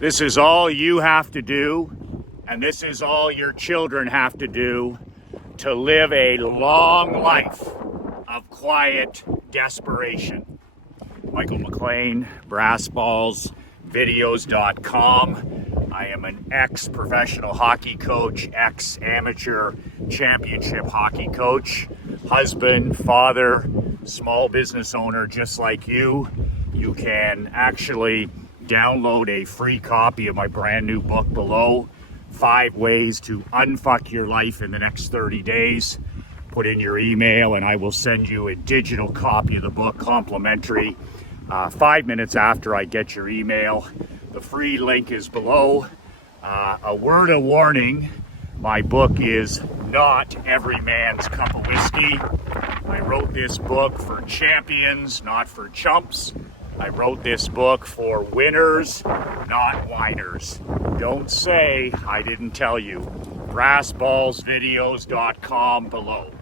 This is all you have to do, and this is all your children have to do to live a long life of quiet desperation. Michael McLean, BrassBallsVideos.com. I am an ex-professional hockey coach, ex-amateur championship hockey coach, husband, father, small business owner just like you. You can actually download a free copy of my brand new book below, 5 ways to unfuck your life in the next 30 days. Put in your email and I will send you a digital copy of the book complimentary 5 minutes after I get your email. The free link is below. A word of warning, my book is not every man's cup of whiskey. I wrote this book for champions, not for chumps. I wrote this book for winners, not whiners. Don't say I didn't tell you. BrassBallsVideos.com below.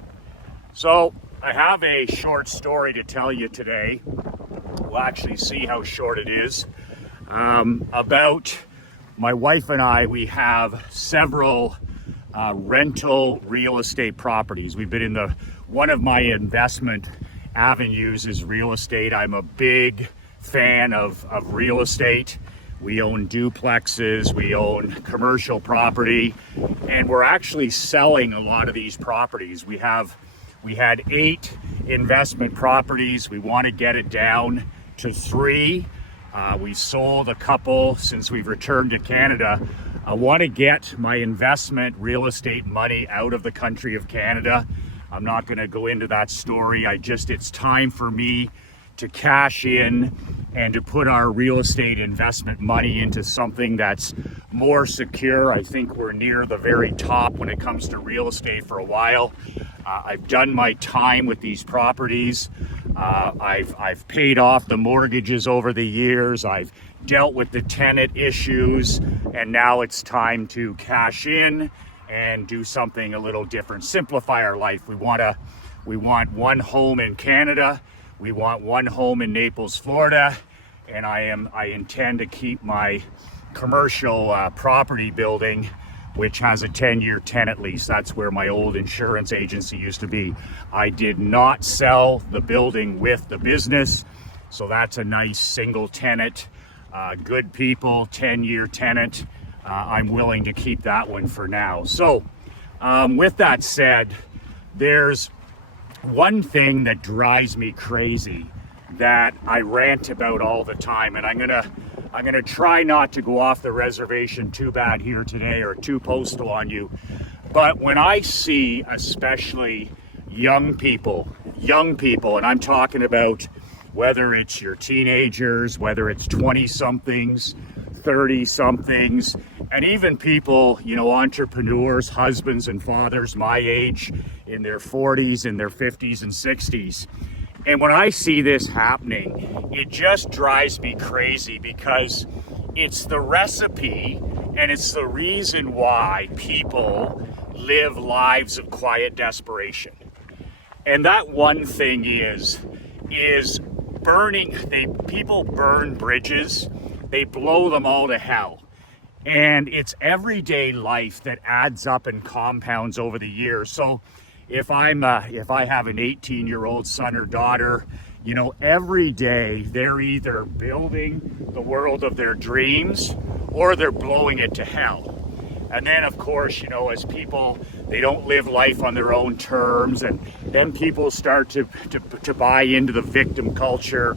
So I have a short story to tell you today. We'll actually see how short it is. About my wife and I, we have several rental real estate properties. We've been in one of my investment avenues is real estate. I'm a big fan of real estate. We own duplexes, we own commercial property, and we're actually selling a lot of these properties. We had 8 investment properties. We want to get it down to 3. We sold a couple since we've returned to Canada. I want to get my investment real estate money out of the country of Canada. I'm not going to go into that story. It's time for me to cash in and to put our real estate investment money into something that's more secure. I think we're near the very top when it comes to real estate for a while. I've done my time with these properties. I've paid off the mortgages over the years. I've dealt with the tenant issues, and now it's time to cash in and do something a little different. Simplify our life. We want one home in Canada. We want one home in Naples, Florida, and I intend to keep my commercial property building, which has a 10-year tenant lease. That's where my old insurance agency used to be. I did not sell the building with the business, so that's a nice single tenant, good people, 10-year tenant. I'm willing to keep that one for now. So with that said, there's one thing that drives me crazy that I rant about all the time, and I'm gonna try not to go off the reservation too bad here today or too postal on you. But when I see especially young people, and I'm talking about whether it's your teenagers, whether it's 20-somethings, 30-somethings, and even people, entrepreneurs, husbands and fathers my age, in their 40s, in their 50s and 60s. And when I see this happening, it just drives me crazy because it's the recipe and it's the reason why people live lives of quiet desperation. And that one thing is people burn bridges, they blow them all to hell. And it's everyday life that adds up and compounds over the years. So if I have an 18-year-old son or daughter, every day they're either building the world of their dreams or they're blowing it to hell. And then of course, as people, they don't live life on their own terms, and then people start to buy into the victim culture.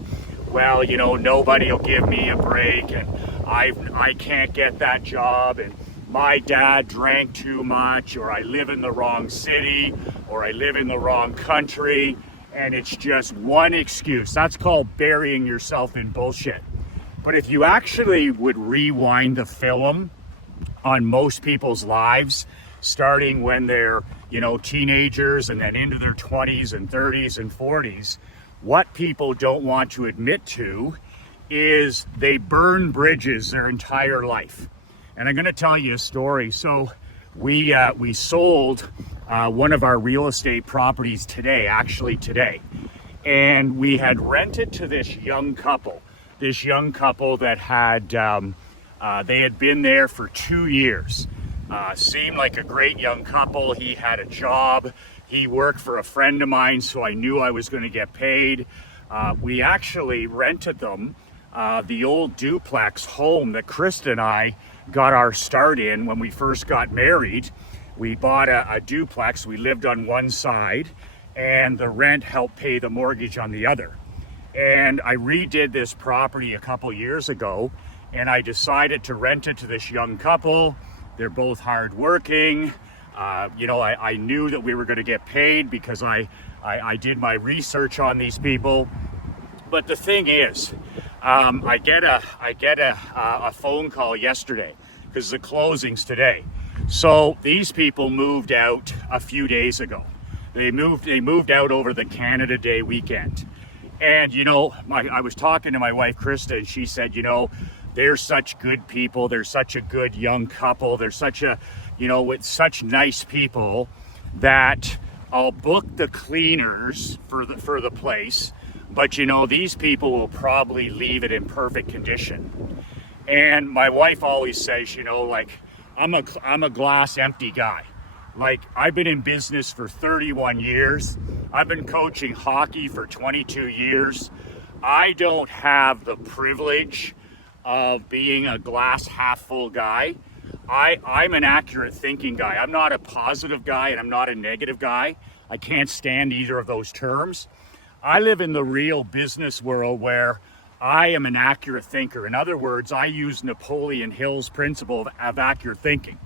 Well, nobody will give me a break, and I can't get that job, and my dad drank too much, or I live in the wrong city, or I live in the wrong country, and it's just one excuse. That's called burying yourself in bullshit. But if you actually would rewind the film on most people's lives, starting when they're, teenagers and then into their 20s and 30s and 40s, what people don't want to admit to is they burn bridges their entire life. And I'm going to tell you a story. So we sold one of our real estate properties today, and we had rented to this young couple that had They had been there for 2 years. Seemed like a great young couple. He had a job. He worked for a friend of mine, so I knew I was going to get paid. We actually rented them the old duplex home that Krista and I got our start in when we first got married. We bought a duplex. We lived on one side, and the rent helped pay the mortgage on the other. And I redid this property a couple years ago, and I decided to rent it to this young couple. They're both hardworking. I knew that we were going to get paid because I did my research on these people. But the thing is, I get a phone call yesterday because the closing's today. So these people moved out a few days ago. They moved out over the Canada Day weekend. And I was talking to my wife Krista, and she said, they're such good people. They're such a good young couple. They're with such nice people that I'll book the cleaners for the place. But these people will probably leave it in perfect condition. And my wife always says, I'm a glass empty guy. Like, I've been in business for 31 years. I've been coaching hockey for 22 years. I don't have the privilege of being a glass half full guy. I'm an accurate thinking guy. I'm not a positive guy, and I'm not a negative guy. I can't stand either of those terms. I live in the real business world where I am an accurate thinker. In other words, I use Napoleon Hill's principle of accurate thinking.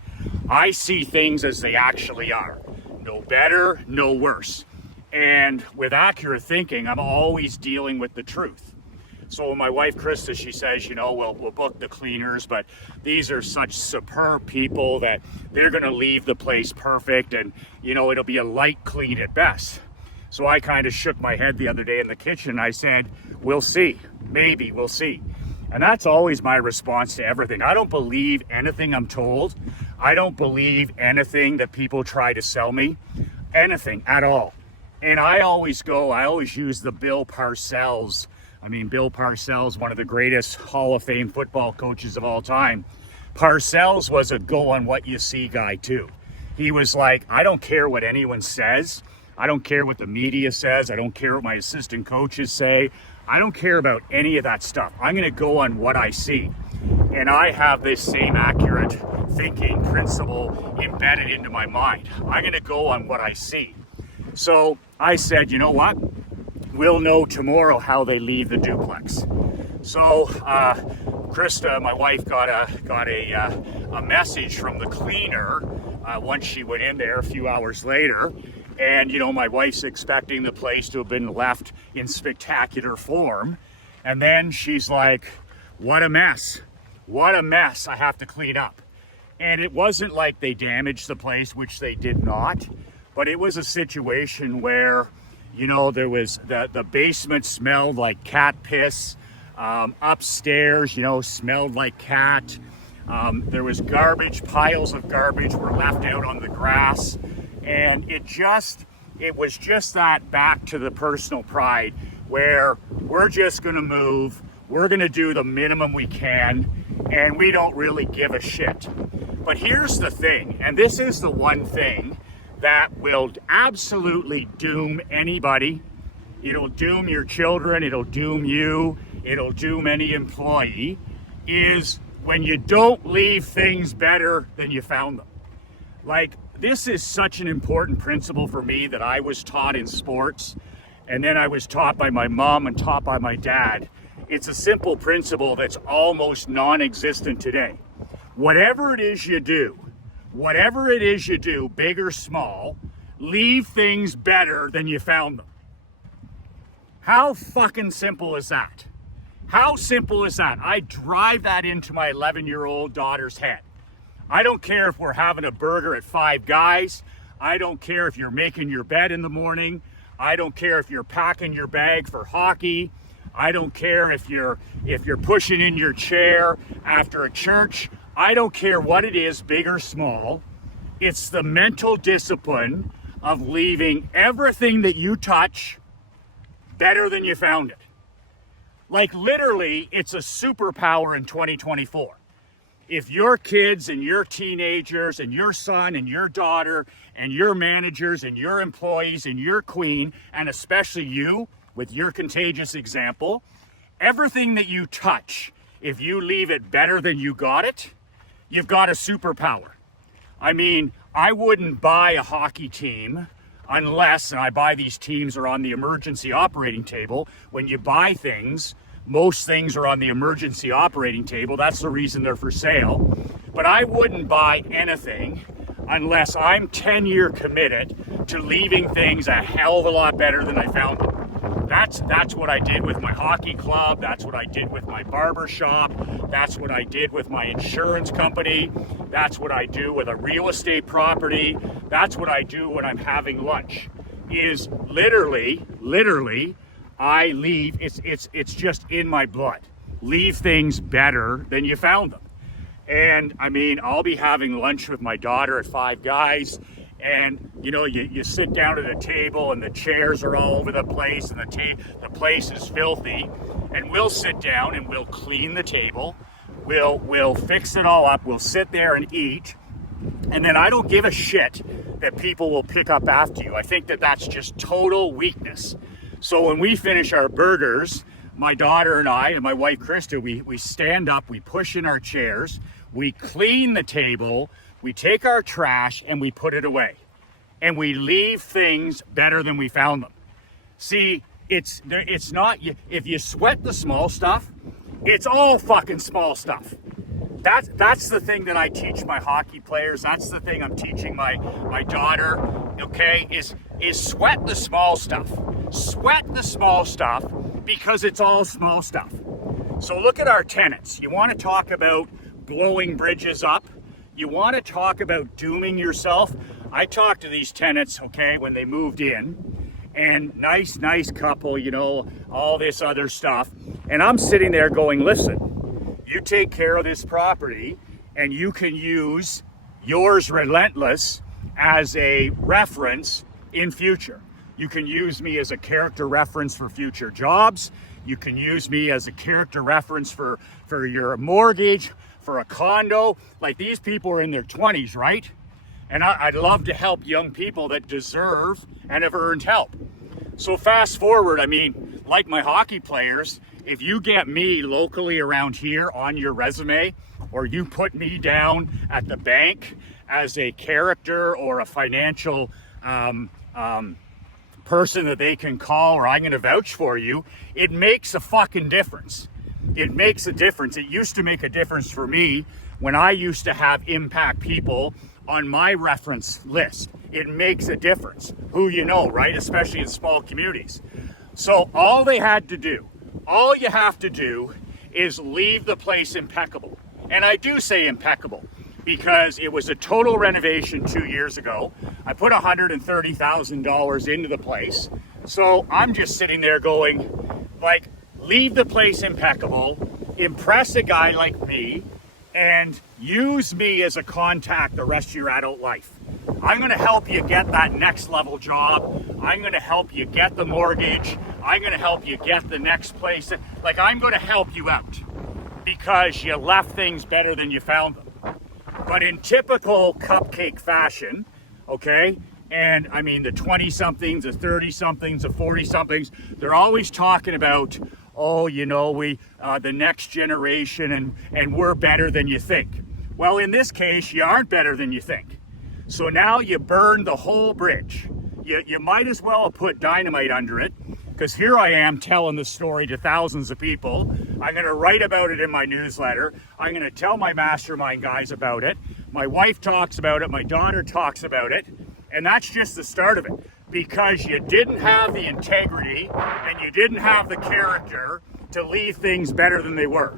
I see things as they actually are. No better, no worse. And with accurate thinking, I'm always dealing with the truth. So my wife, Krista, she says, we'll book the cleaners, but these are such superb people that they're going to leave the place perfect, and, it'll be a light clean at best. So I kind of shook my head the other day in the kitchen. I said, we'll see. Maybe we'll see. And that's always my response to everything. I don't believe anything I'm told. I don't believe anything that people try to sell me. Anything at all. And I always use the Bill Parcells. Bill Parcells, one of the greatest Hall of Fame football coaches of all time. Parcells was a go on what you see guy too. He was like, I don't care what anyone says. I don't care what the media says. I don't care what my assistant coaches say. I don't care about any of that stuff. I'm going to go on what I see. And I have this same accurate thinking principle embedded into my mind. I'm going to go on what I see. So I said, you know what? We'll know tomorrow how they leave the duplex. So Krista, my wife, got a message from the cleaner once she went in there a few hours later. And, my wife's expecting the place to have been left in spectacular form. And then she's like, what a mess. What a mess I have to clean up. And it wasn't like they damaged the place, which they did not. But it was a situation where, there was the basement smelled like cat piss. Upstairs, smelled like cat. There was garbage, piles of garbage were left out on the grass. And it was just that back to the personal pride where we're just going to move. We're going to do the minimum we can, and we don't really give a shit. But here's the thing, and this is the one thing that will absolutely doom anybody. It'll doom your children. It'll doom you. It'll doom any employee, is when you don't leave things better than you found them. Like, this is such an important principle for me that I was taught in sports, and then I was taught by my mom and taught by my dad. It's a simple principle that's almost non-existent today. Whatever it is you do, big or small, leave things better than you found them. How fucking simple is that? How simple is that? I drive that into my 11-year-old daughter's head. I don't care if we're having a burger at Five Guys. I don't care if you're making your bed in the morning. I don't care if you're packing your bag for hockey. I don't care if you're pushing in your chair after a church. I don't care what it is, big or small. It's the mental discipline of leaving everything that you touch better than you found it. Like, literally, it's a superpower in 2024. if your kids and your teenagers and your son and your daughter and your managers and your employees and your queen, and especially you with your contagious example, everything that you touch, if you leave it better than you got it, you've got a superpower. I mean, I wouldn't buy a hockey team unless, and I buy these teams are on the emergency operating table. When you buy things, most things are on the emergency operating table. That's the reason they're for sale. But I wouldn't buy anything unless I'm 10-year committed to leaving things a hell of a lot better than I found them. That's what I did with my hockey club. That's what I did with my barber shop. That's what I did with my insurance company. That's what I do with a real estate property. That's what I do when I'm having lunch. Is literally, I leave. It's just in my blood. Leave things better than you found them. And I mean, I'll be having lunch with my daughter at Five Guys. And you know, you sit down at a table and the chairs are all over the place and the place is filthy, and we'll sit down and we'll clean the table, we'll fix it all up, we'll sit there and eat, and then I don't give a shit that people will pick up after you. I think that that's just total weakness. So when we finish our burgers, my daughter and I and my wife Krista, we stand up, we push in our chairs, we clean the table, we take our trash and we put it away. And we leave things better than we found them. See, it's not, if you sweat the small stuff, it's all fucking small stuff. That's the thing that I teach my hockey players. That's the thing I'm teaching my daughter, okay, is sweat the small stuff. Sweat the small stuff because it's all small stuff. So look at our tenants. You want to talk about blowing bridges up? You want to talk about dooming yourself? I talked to these tenants, okay, when they moved in, and nice couple, you know, all this other stuff. And I'm sitting there going, listen, you take care of this property and you can use yours relentless as a reference in future. You can use me as a character reference for future jobs. You can use me as a character reference for your mortgage, for a condo. Like, these people are in their 20s, right? And I'd love to help young people that deserve and have earned help. So fast forward, I mean, like my hockey players, if you get me locally around here on your resume, or you put me down at the bank as a character or a financial person that they can call, or I'm going to vouch for you, it makes a fucking difference. It makes a difference. It used to make a difference for me when I used to have impact people on my reference list. It makes a difference who you know, right? Especially in small communities. So all you have to do is leave the place impeccable. And I do say impeccable because it was a total renovation 2 years ago. I put $130,000 into the place. So I'm just sitting there going, like, leave the place impeccable, impress a guy like me, and use me as a contact the rest of your adult life. I'm going to help you get that next level job. I'm going to help you get the mortgage. I'm going to help you get the next place. Like, I'm going to help you out because you left things better than you found them. But in typical cupcake fashion, okay, and I mean the 20-somethings, the 30-somethings, the 40-somethings, they're always talking about, oh, you know, the next generation and we're better than you think. Well, in this case, you aren't better than you think. So now you burn the whole bridge. You might as well have put dynamite under it, because here I am telling the story to thousands of people. I'm going to write about it in my newsletter. I'm going to tell my mastermind guys about it. My wife talks about it. My daughter talks about it. And that's just the start of it, because you didn't have the integrity and you didn't have the character to leave things better than they were.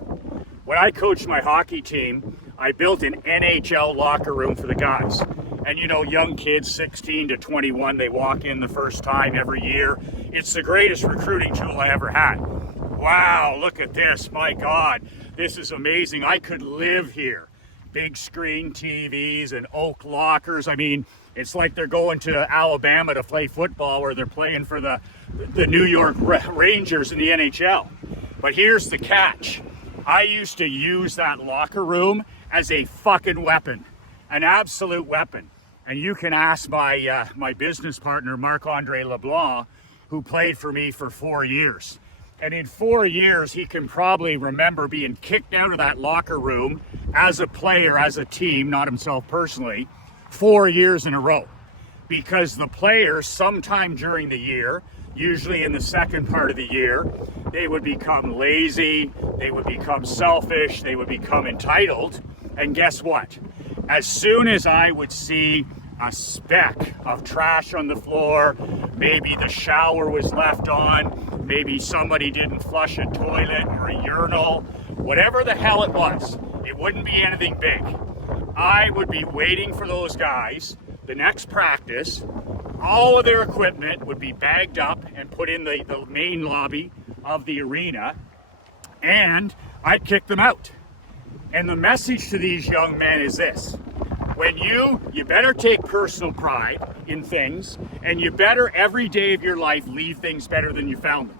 When I coached my hockey team, I built an NHL locker room for the guys. And you know, young kids, 16 to 21, they walk in the first time every year. It's the greatest recruiting tool I ever had. Wow, look at this. My God, this is amazing. I could live here. Big screen TVs and oak lockers. I mean, it's like they're going to Alabama to play football, or they're playing for the New York Rangers in the NHL. But here's the catch. I used to use that locker room as a fucking weapon, an absolute weapon. And you can ask my business partner, Marc-Andre LeBlanc, who played for me for 4 years. And in 4 years, he can probably remember being kicked out of that locker room as a player, as a team, not himself personally, 4 years in a row. Because the players, sometime during the year, usually in the second part of the year, they would become lazy, they would become selfish, they would become entitled. And guess what? As soon as I would see a speck of trash on the floor, maybe the shower was left on, maybe somebody didn't flush a toilet or a urinal, whatever the hell it was, it wouldn't be anything big. I would be waiting for those guys the next practice. All of their equipment would be bagged up and put in the main lobby of the arena, and I'd kick them out. And the message to these young men is this: when you better take personal pride in things, and you better every day of your life leave things better than you found them.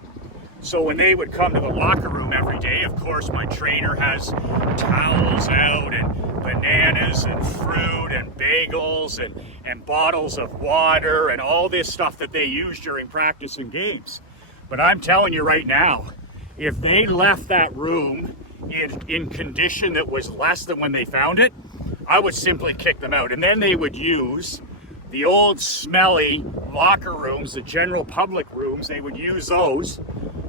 So when they would come to the locker room every day, of course my trainer has towels out and bananas and fruit and bagels and bottles of water and all this stuff that they use during practice and games. But I'm telling you right now, if they left that room in condition that was less than when they found it, I would simply kick them out. And then they would use the old smelly locker rooms, the general public rooms, they would use those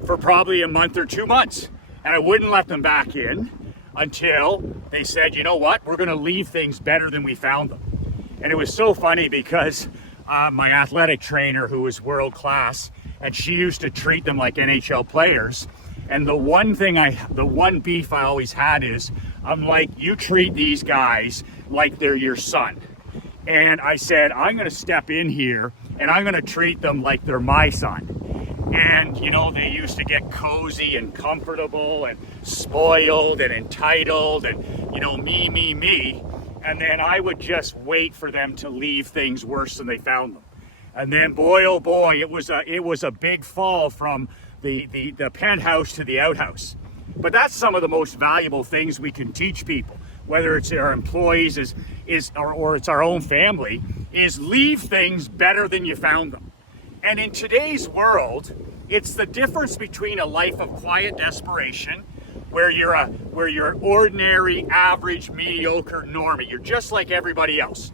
for probably a month or 2 months. And I wouldn't let them back in until they said, you know what, we're gonna leave things better than we found them. And it was so funny because my athletic trainer, who was world class, and she used to treat them like NHL players. And the one beef I always had is, I'm like, you treat these guys like they're your son. And I said, I'm gonna step in here and I'm gonna treat them like they're my son. And, you know, they used to get cozy and comfortable and spoiled and entitled and, you know, me. And then I would just wait for them to leave things worse than they found them. And then, boy, oh boy, it was a big fall from the penthouse to the outhouse. But that's some of the most valuable things we can teach people, whether it's our employees or it's our own family, is leave things better than you found them. And in today's world, it's the difference between a life of quiet desperation, where you're ordinary, average, mediocre, normie. You're just like everybody else.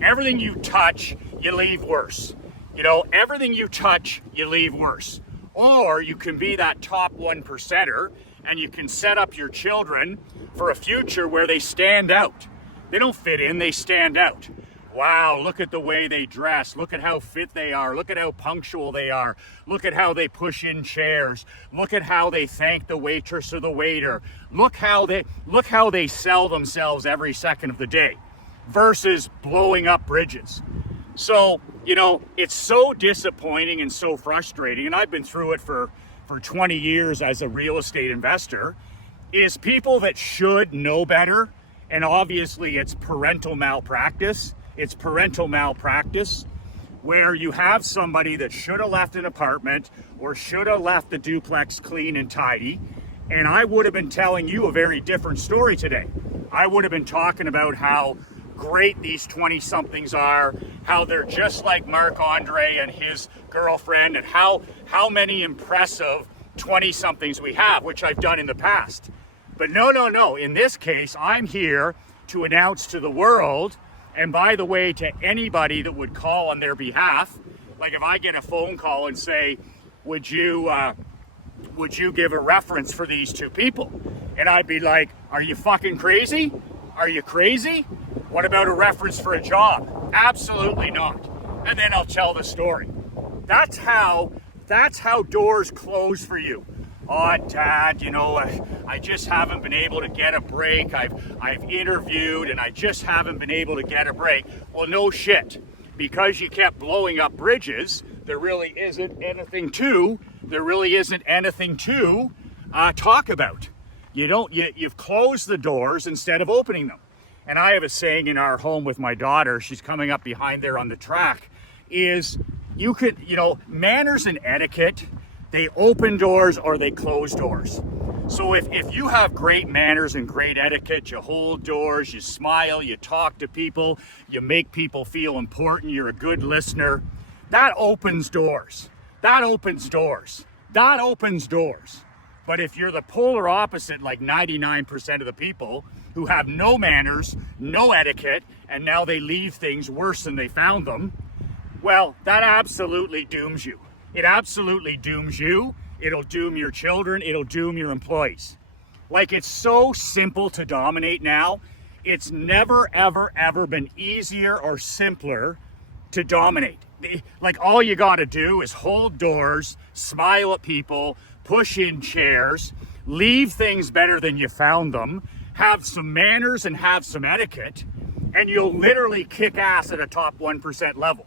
Everything you touch, you leave worse. You know, everything you touch, you leave worse. Or you can be that top 1%er, and you can set up your children for a future where they stand out. They don't fit in, they stand out. Wow, look at the way they dress. Look at how fit they are. Look at how punctual they are. Look at how they push in chairs. Look at how they thank the waitress or the waiter. Look how they sell themselves every second of the day versus blowing up bridges. So, you know, it's so disappointing and so frustrating, and I've been through it for 20 years as a real estate investor, is people that should know better, and obviously it's parental malpractice. It's parental malpractice where you have somebody that should have left an apartment or should have left the duplex clean and tidy, and I would have been telling you a very different story today. I would have been talking about how great these 20-somethings are, how they're just like Marc-Andre and his girlfriend, and how many impressive 20-somethings we have, which I've done in the past. But no. In this case, I'm here to announce to the world, and by the way, to anybody that would call on their behalf, like if I get a phone call and say, would you give a reference for these two people? And I'd be like, are you fucking crazy? Are you crazy? What about a reference for a job? Absolutely not. And then I'll tell the story. That's how doors close for you. Oh, Dad, you know, I just haven't been able to get a break. I've interviewed and I just haven't been able to get a break. Well, no shit. Because you kept blowing up bridges, there really isn't anything to talk about. You've closed the doors instead of opening them. And I have a saying in our home with my daughter, she's coming up behind there on the track, is manners and etiquette, they open doors or they close doors. So if you have great manners and great etiquette, you hold doors, you smile, you talk to people, you make people feel important, you're a good listener, that opens doors. That opens doors. That opens doors. But if you're the polar opposite, like 99% of the people who have no manners, no etiquette, and now they leave things worse than they found them, well, that absolutely dooms you. It absolutely dooms you. It'll doom your children. It'll doom your employees. Like, it's so simple to dominate now. It's never, ever, ever been easier or simpler to dominate. Like, all you got to do is hold doors, smile at people, push in chairs, leave things better than you found them, have some manners and have some etiquette, and you'll literally kick ass at a top 1% level.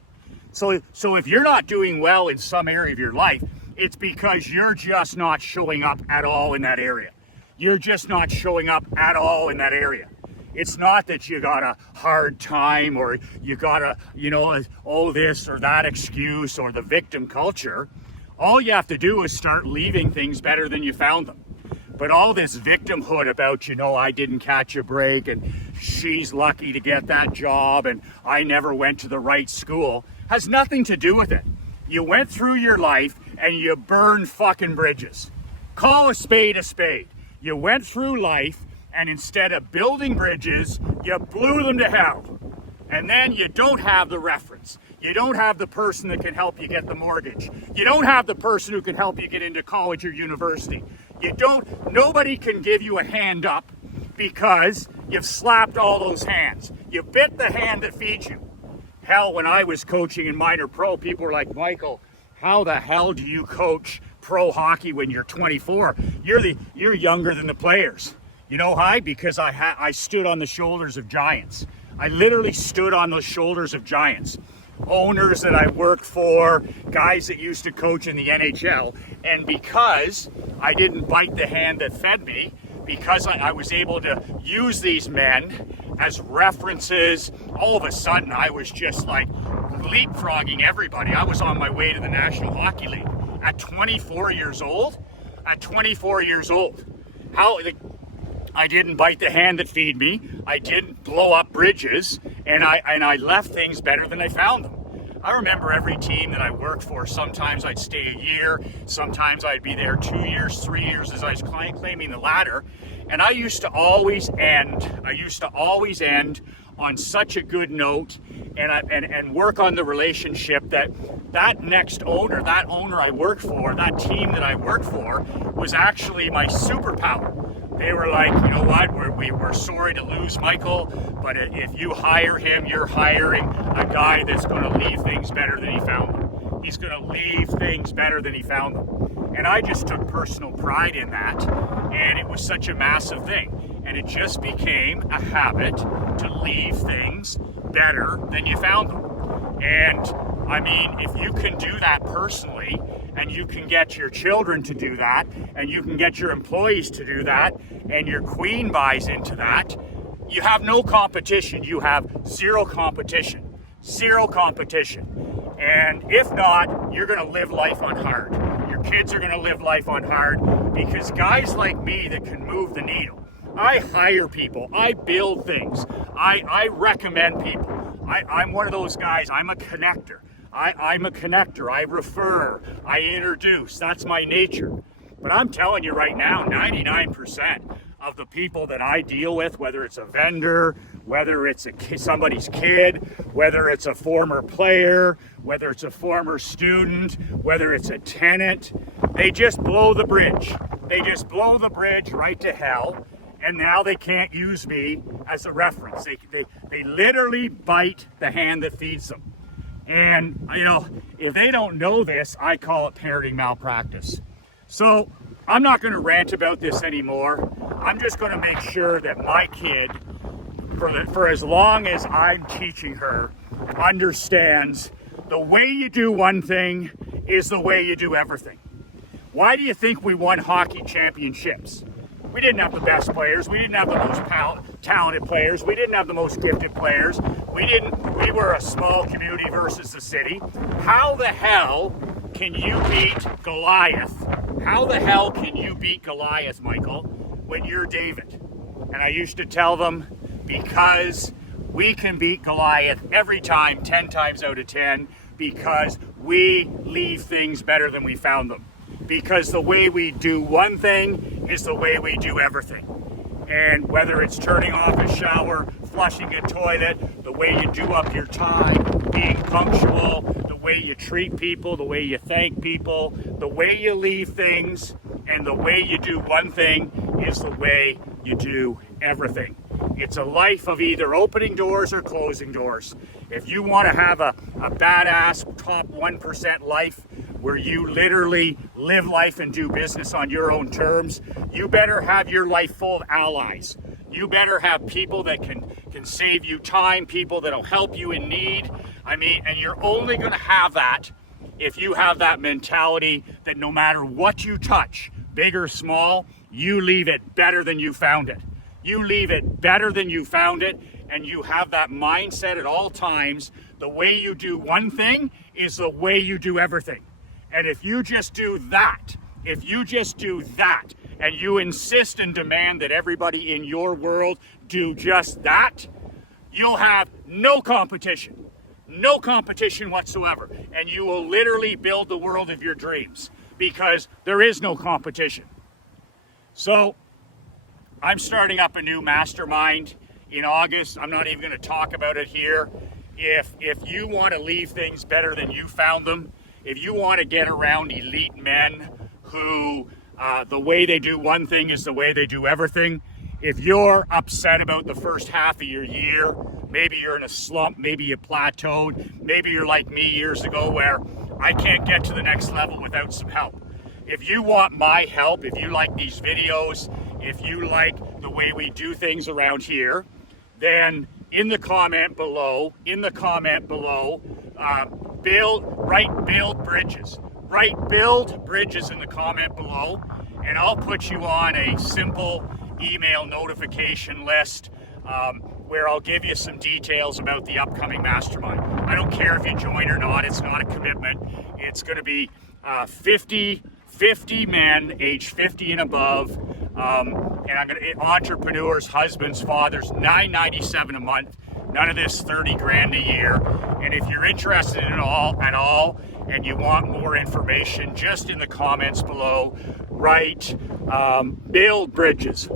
So if you're not doing well in some area of your life, it's because you're just not showing up at all in that area. You're just not showing up at all in that area. It's not that you got a hard time or you got a, this or that excuse or the victim culture. All you have to do is start leaving things better than you found them. But all this victimhood about, I didn't catch a break and she's lucky to get that job and I never went to the right school has nothing to do with it. You went through your life and you burned fucking bridges. Call a spade a spade. You went through life and instead of building bridges, you blew them to hell. And then you don't have the reference. You don't have the person that can help you get the mortgage. You don't have the person who can help you get into college or university. Nobody can give you a hand up because you've slapped all those hands. You bit the hand that feeds you. Hell, when I was coaching in minor pro, people were like, Michael, how the hell do you coach pro hockey when you're 24? You're younger than the players. You know why? Because I stood on the shoulders of giants. I literally stood on the shoulders of giants. Owners that I worked for, guys that used to coach in the NHL, and because I didn't bite the hand that fed me, because I was able to use these men as references, all of a sudden I was just like leapfrogging everybody. I was on my way to the National Hockey League at 24 years old. At 24 years old. I didn't bite the hand that feed me. I didn't blow up bridges, and I left things better than I found them. I remember every team that I worked for, sometimes I'd stay a year, sometimes I'd be there 2 years, 3 years as I was climbing the ladder. And I used to always end on such a good note and work on the relationship that next owner, that owner I worked for, that team that I worked for was actually my superpower. They were like, you know what, we're sorry to lose Michael, but if you hire him, you're hiring a guy that's going to leave things better than he found them. He's going to leave things better than he found them. And I just took personal pride in that, and it was such a massive thing. And it just became a habit to leave things better than you found them. And I mean, if you can do that personally, and you can get your children to do that, and you can get your employees to do that, and your queen buys into that, you have no competition. You have zero competition. Zero competition. And if not, you're going to live life on hard. Your kids are going to live life on hard because guys like me that can move the needle, I hire people. I build things. I recommend people. I'm one of those guys. I'm a connector. I'm a connector. I refer. I introduce. That's my nature. But I'm telling you right now, 99% of the people that I deal with, whether it's a vendor, whether it's somebody's kid, whether it's a former player, whether it's a former student, whether it's a tenant, they just blow the bridge. They just blow the bridge right to hell. And now they can't use me as a reference. They literally bite the hand that feeds them. And, if they don't know this, I call it parenting malpractice. So I'm not going to rant about this anymore. I'm just going to make sure that my kid, for as long as I'm teaching her, understands the way you do one thing is the way you do everything. Why do you think we won hockey championships? We didn't have the best players. We didn't have the most talented players. We didn't have the most gifted players. We were a small community versus the city. How the hell can you beat Goliath? how the hell can you beat Goliath, Michael, when you're David? And I used to tell them, because we can beat Goliath every time, 10 times out of 10, because we leave things better than we found them. Because the way we do one thing is the way we do everything. And whether it's turning off a shower, flushing a toilet, the way you do up your tie, being punctual, the way you treat people, the way you thank people, the way you leave things, and the way you do one thing is the way you do everything. It's a life of either opening doors or closing doors. If you want to have a badass top 1% life where you literally live life and do business on your own terms, you better have your life full of allies. You better have people that can save you time, people that'll help you in need. I mean, and you're only going to have that if you have that mentality that no matter what you touch, big or small, you leave it better than you found it. You leave it better than you found it, and you have that mindset at all times. The way you do one thing is the way you do everything. And if you just do that, and you insist and demand that everybody in your world do just that, you'll have no competition whatsoever. And you will literally build the world of your dreams because there is no competition. So I'm starting up a new mastermind in August. I'm not even going to talk about it here. If you want to leave things better than you found them, if you want to get around elite men who the way they do one thing is the way they do everything, if you're upset about the first half of your year, maybe you're in a slump, maybe you plateaued, maybe you're like me years ago where I can't get to the next level without some help. If you want my help, if you like these videos, if you like the way we do things around here, then in the comment below, build bridges. Write build bridges in the comment below, and I'll put you on a simple email notification list where I'll give you some details about the upcoming mastermind. I don't care if you join or not, it's not a commitment. It's going to be 50 men, age 50 and above, and I'm going to entrepreneurs, husbands, fathers, $9.97 a month. None of this 30 grand a year. And if you're interested in at all, and you want more information, just in the comments below, write build bridges.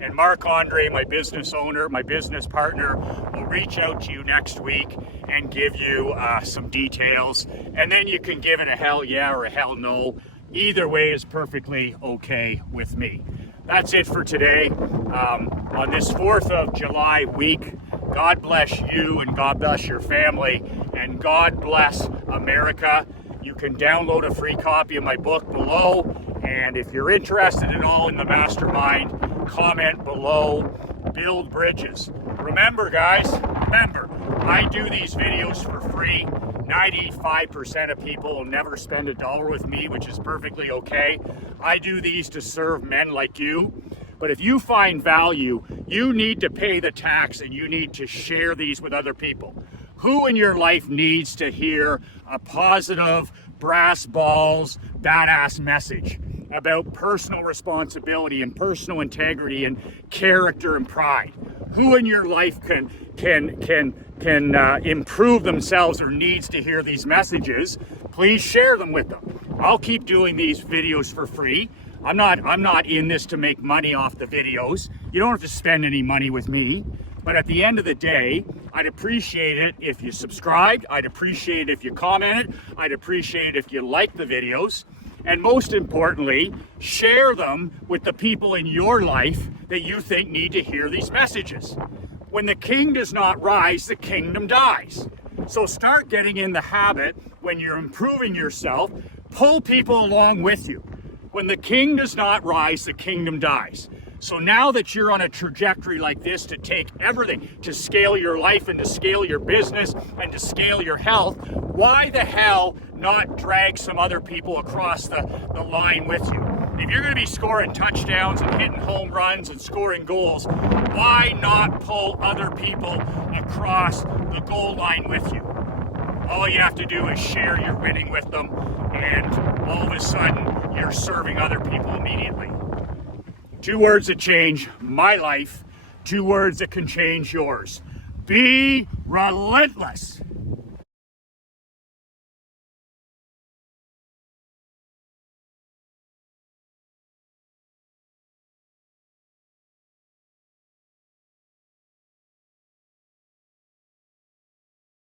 And Mark Andre, my business owner, my business partner, will reach out to you next week and give you some details. And then you can give it a hell yeah or a hell no. Either way is perfectly okay with me. That's it for today. On this 4th of July week, God bless you and God bless your family and God bless America. You can download a free copy of my book below. And if you're interested at all in the mastermind, comment below, build bridges. Remember guys, I do these videos for free. 95% of people will never spend $1 with me, which is perfectly okay. I do these to serve men like you. But if you find value, you need to pay the tax and you need to share these with other people. Who in your life needs to hear a positive, brass balls, badass message about personal responsibility and personal integrity and character and pride? Who in your life can improve themselves or needs to hear these messages? Please share them with them. I'll keep doing these videos for free. I'm not in this to make money off the videos. You don't have to spend any money with me. But at the end of the day, I'd appreciate it if you subscribed. I'd appreciate it if you commented. I'd appreciate it if you liked the videos. And most importantly, share them with the people in your life that you think need to hear these messages. When the king does not rise, the kingdom dies. So start getting in the habit, when you're improving yourself, pull people along with you. When the king does not rise, the kingdom dies. So now that you're on a trajectory like this to take everything, to scale your life and to scale your business and to scale your health, why the hell not drag some other people across the line with you? If you're going to be scoring touchdowns and hitting home runs and scoring goals, why not pull other people across the goal line with you? All you have to do is share your winning with them, and all of a sudden you're serving other people immediately. 2 words that change my life, 2 words that can change yours. Be relentless.